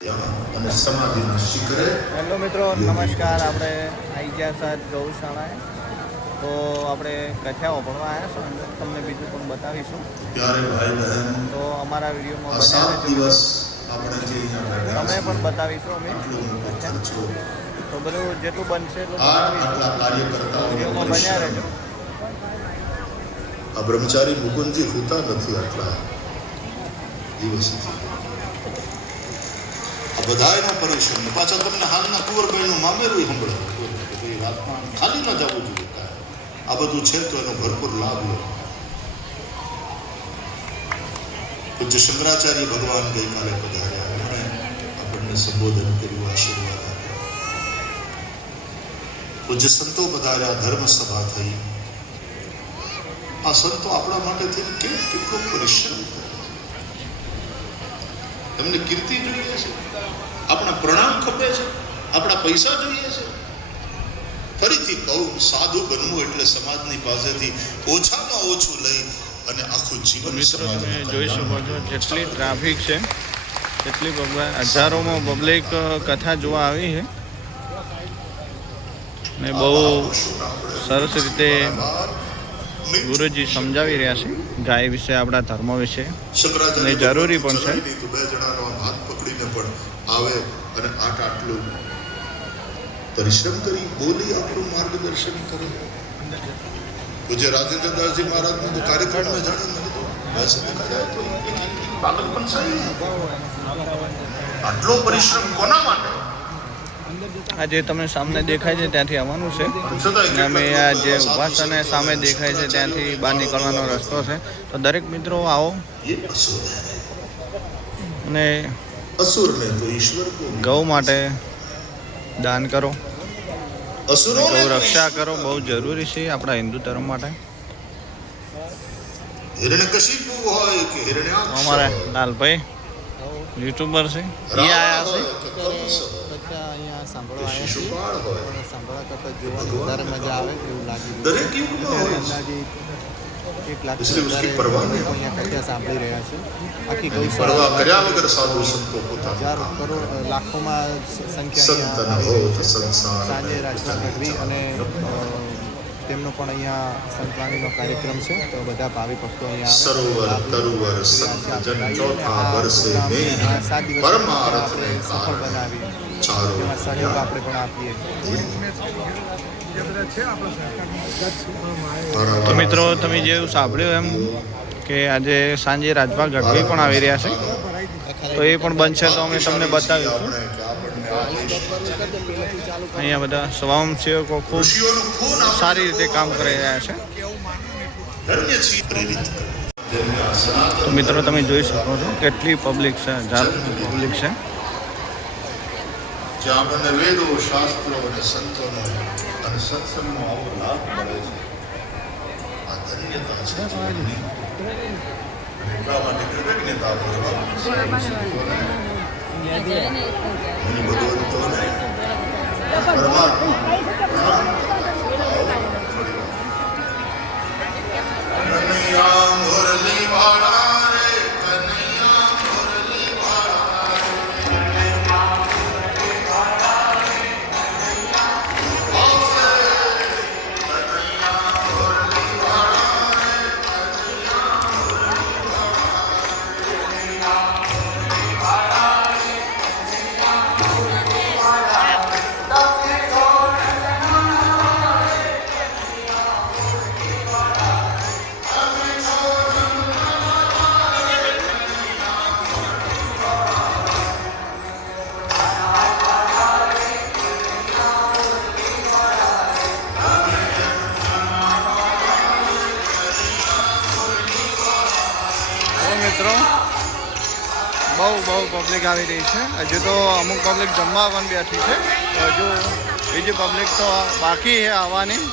અને સમાધિના શિખરે. હેલો મિત્રો, નમસ્કાર. આપણે આવી ગયા સાહેબ ગૌશાળાએ. તો આપણે કથાઓ ભણવા આવ્યા છો, અંદર તમને બીજું પણ બતાવીશું. ત્યારે ભાઈ બહેન, તો અમારા વિડીયોમાં આ 7 બન્યા દિવસ આપણે જે અહીંયા બેઠા તમે છીએ, પણ બતાવીશું અમે. આટલો મોટો ખર્ચો, તો બધું જેટલું બનશે એટલું આટલા કાર્યકર્તાઓનો વિડીયોમાં બન્યા રહેજો. આ બ્રહ્મચારી મુકુંદજી હોતા નથી આટલા દિવસથી. આ બધાયનો પરિશ્રમ. પાછા તમને હાલના કુંવરભાઈનું મામેરું સંભળાવ્યું કે ભાઈ વાતમાં ખાલી ન જવું જોઈએ. આ બધું છે તો એનો ભરપૂર લાભ લો. પૂજ્ય શંકરાચાર્ય ભગવાન ગઈકાલે પધાર્યા. એમણે આપણને સંબોધન કર્યું, આશીર્વાદ આપ્યા. પૂજ્ય સંતો પધાર્યા, ધર્મ સભા થઈ. આ સંતો આપણા માટે કેટલો પરિશ્રમ કરે. એમને કીર્તિ જોઈએ છે, આપણા પ્રણામ ખપે છે, આપણા પૈસા જોઈએ છે. ફરીથી કહું, સાધુ બનવું એટલે સમાજની પાસેથી ઓછામાં ઓછું લઈ અને આખું જીવન. મિત્રો, તમે જોઈ શકો છો જેટલી ટ્રાફિક છે તેટલી હજારોમાં પબ્લિક કથા જોવા આવી છે ને બહુ સરસ રીતે ગુરુજી સમજાવી રહ્યા છે ગાય વિશે, આપણા ધર્મ વિશે, અને જરૂરી પણ છે. બે જણાનો હાથ પકડીને પણ આવે અને આટલું પરિશ્રમ કરી બોલી આપણું માર્ગદર્શન કરે. પૂજ્ય રાજેન્દ્રદાસજી મહારાજનો તો કાર્યક્રમ મેં આટલો પરિશ્રમ કોના માટે? આ જે તમને સામે દેખાય છે ત્યાંથી આવવાનું છે, અને અમે આ જે ઉપાસના સામે દેખાય છે ત્યાંથી બહાર નીકળવાનો રસ્તો છે. તો દરેક મિત્રો આવો અને ગૌ માટે દાન કરો, ગૌ રક્ષા કરો. બહુ જરૂરી છે આપણા હિન્દુ ધર્મ માટે. અમારા લાલભાઈ યુટ્યુબર છે, એ આયા છે. અહીંયા સાંભળવા સાંભળવા કરતા જોવાની વધારે મજા આવે એવું લાગ્યું. અંદાજિત 1 લાખ અહીંયા કથા સાંભળી રહ્યા છે. આખી ગૌશાળા કર્યા વગર સાધુ સંતો પોતાના કરોડ લાખોમાં સંખ્યા સાંજે રાજભા ગઢવી અને તેમનો પણ અહીંયા સંતવાણીનો કાર્યક્રમ છે. તો બધા ભાવિ ભક્તો અહીંયા સરોવર તરુવર સંતજન ચોથા વર્ષે મેં પરમાર્થને સફળ બનાવી એમાં સહયોગ આપણે પણ આપીએ. તો મિત્રો, તમે જેવું સાંભળ્યું એમ કે આજે સાંજે રાજભા ગઢવી પણ આવી રહ્યા છે. તો એ પણ બનશે તો અમે તમને બતાવીશું. અહીંયા બધા સ્વયંસેવકો ખૂબ સારી રીતે કામ કરી રહ્યા છે. તો મિત્રો, તમે જોઈ શકો છો કેટલી પબ્લિક છે, હજારો પબ્લિક છે. જ્યાં આપણને વેદો, શાસ્ત્રો અને સંતોનો અને સત્સંગનો આવો લાભ મળે છે. આ ધન્યતા છે જીવનની. અને એટલા માટે કૃતજ્ઞતા પૂર્વક ભગવંતોને મિત્રો બહુ પબ્લિક આવી રહી છે. હજુ તો અમુક પબ્લિક જમવા પણ બેઠી છે. હજુ બીજી પબ્લિક તો બાકી છે આવવાની.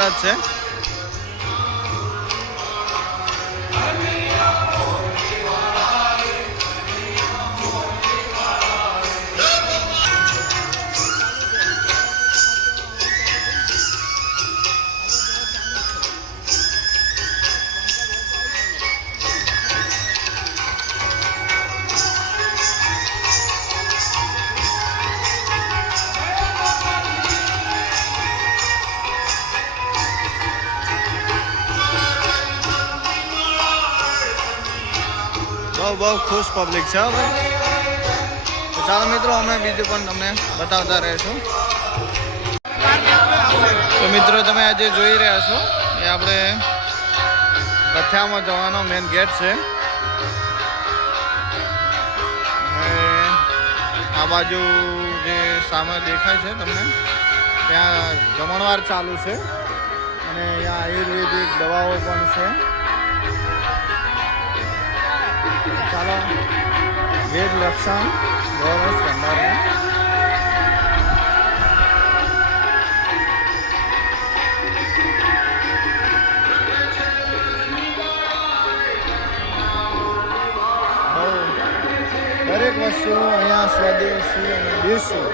ઉપર જ છે. બહુ ખુશ પબ્લિક છે ભાઈ. તો ચાલો મિત્રો અમે બીજું પણ તમને બતાવતા રહીશું. તો મિત્રો તમે આજે જોઈ રહ્યા છો એ આપણે કથામાં જવાનો મેઇન ગેટ છે. આ બાજુ જે સામે દેખાય છે તમને ત્યાં જમણવાર ચાલુ છે અને અહીંયા આયુર્વેદિક દવાઓ પણ છે. ચાલો વેદ લક્ષણ ગૌરવ ભંડાર દરેક વસ્તુ અહીંયા સ્વદેશી અને દેશી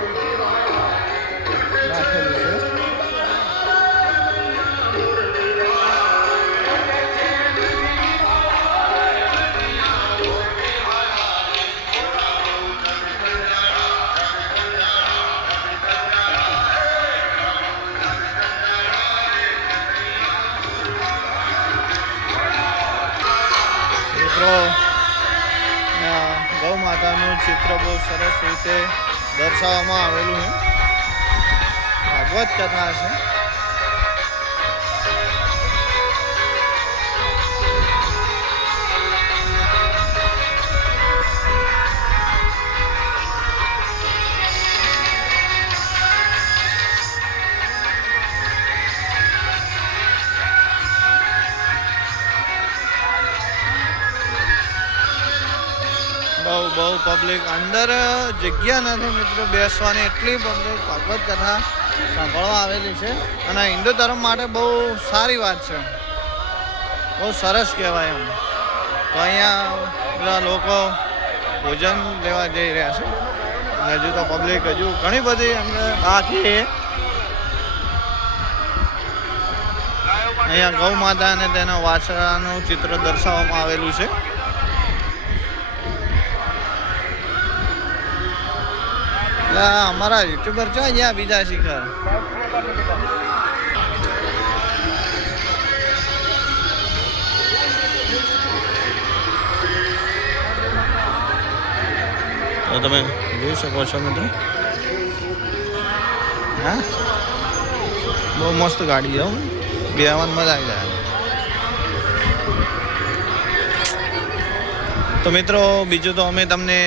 રાખેલી છે. ગૌ માતાનું ચિત્ર બહુ સરસ રીતે દર્શાવવામાં આવેલું છે. ભાગવત કથા છે. બહુ પબ્લિક અંદર જગ્યા નથી મિત્રો બેસવાની, એટલી પબ્લિક ભાગવત કથા સાંભળવા આવેલી છે. અને હિન્દુ ધર્મ માટે બહુ સારી વાત છે, બહુ સરસ કહેવાય એમ. તો અહીંયા બધા લોકો ભોજન લેવા જઈ રહ્યા છે. હજુ તો પબ્લિક હજુ ઘણી બધી અમને બાકી. અહીંયા ગૌ માતા અને તેના વાછરાનું ચિત્ર દર્શાવવામાં આવેલું છે. અમારા યુટ્યુબર છે અહીંયા બીજા શિખર. તો તમે જોઈ શકો છો મિત્રો. હા બહુ મસ્ત ગાડી છે, બેહવાની મજા આવી જાય. તો મિત્રો બીજું તો અમે તમને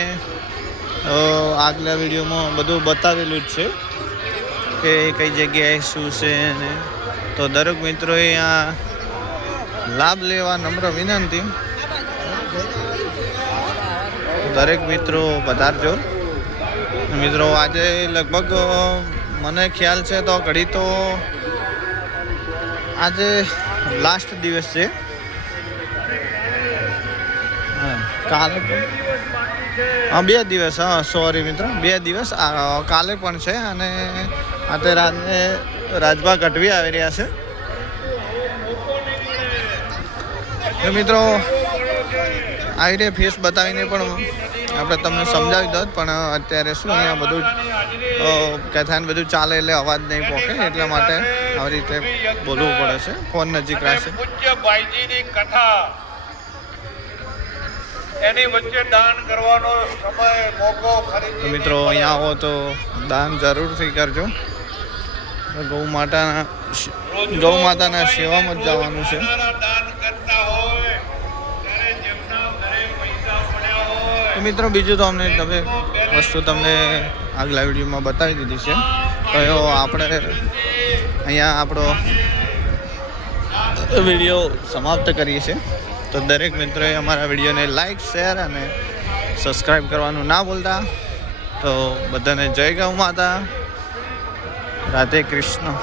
આગલા વિડીયોમાં બધું બતાવેલું જ છે કે કઈ જગ્યાએ શું છે ને. તો દરેક મિત્રોએ આ લાભ લેવા નમ્ર વિનંતી. દરેક મિત્રો પધારજો મિત્રો. આજે લગભગ મને ખ્યાલ છે તો ઘડી તો આજે લાસ્ટ દિવસ છે. કાલે હા 2 દિવસ, હા સોરી મિત્રો 2 દિવસ. કાલે પણ છે અને આજે રાતે રાજભા ગઢવી આવી રહ્યા છે. તો મિત્રો આઈડિયા ફેસ બતાવીને પણ આપણે તમને સમજાવી દો, પણ અત્યારે શું અહીંયા બધું કથાને બધું ચાલે એટલે અવાજ નહીં પહોંચે, એટલા માટે આવી રીતે બોલવું પડે છે. ફોન નજીક રાખશે. પૂજ્ય ભાઈજીની કથા એની વચ્ચે દાન કરવાનો સમય મોકો ખરીદી. મિત્રો અહીંયા આવો તો દાન જરૂરથી કરજો. ગૌ માતાના સેવામાં જ જવાનું છે. દાન કરતા હોય ત્યારે જેમના ઘરે પૈસા પડ્યા હોય. તો મિત્રો બીજું તો અમને તમે વસ્તુ તમને આગલા વિડીયોમાં બતાવી દીધી છે. તો આપણે અહીંયા આપણો વિડીયો સમાપ્ત કરીએ છીએ. તો દરેક મિત્રોએ અમારા વિડીયોને લાઈક, શેર અને સબસ્ક્રાઈબ કરવાનું ના ભૂલતા. તો બધાને જય ગૌ માતા, રાધે કૃષ્ણ.